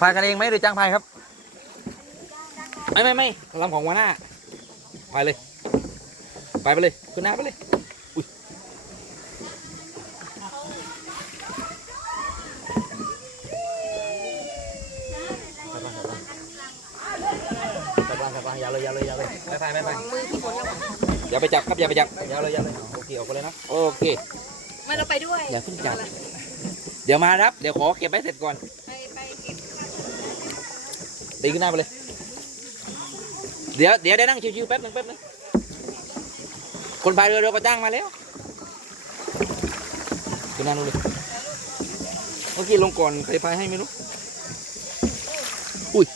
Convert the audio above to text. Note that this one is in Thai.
พายกันเองไหมหรือจ้างพายครับ ไม่ไม่ไม่ลำของหัวหน้าพายเลย ไปไปเลยขึ้นหน้าไปเลยอุ้ยไปบ้านไปบ้านอย่าเลยอย่าเลยอย่าเลยไม่ไปไม่ไปอย่าไปจับครับอย่าไปจับอย่าเลยอย่าเลยโอเคออกไปเลยนะโอเคไม่เราไปด้วยอย่าเพิ่งจับเดี๋ยวมาครับ เดี๋ยวขอเก็บไว้เสร็จก่อนไปไปเก็บ ตีขึ้นหน้าไปเลย เดี๋ยวเดี๋ยวได้นั่งชิวๆแป๊บหนึงแป๊บหนึงคนพายเรือเรือก็จ้างมาแล้วขึ้นหน้านู่นเลยเมื่อกี้ลงก่อนใครพายให้ไม่รู้อุ้ย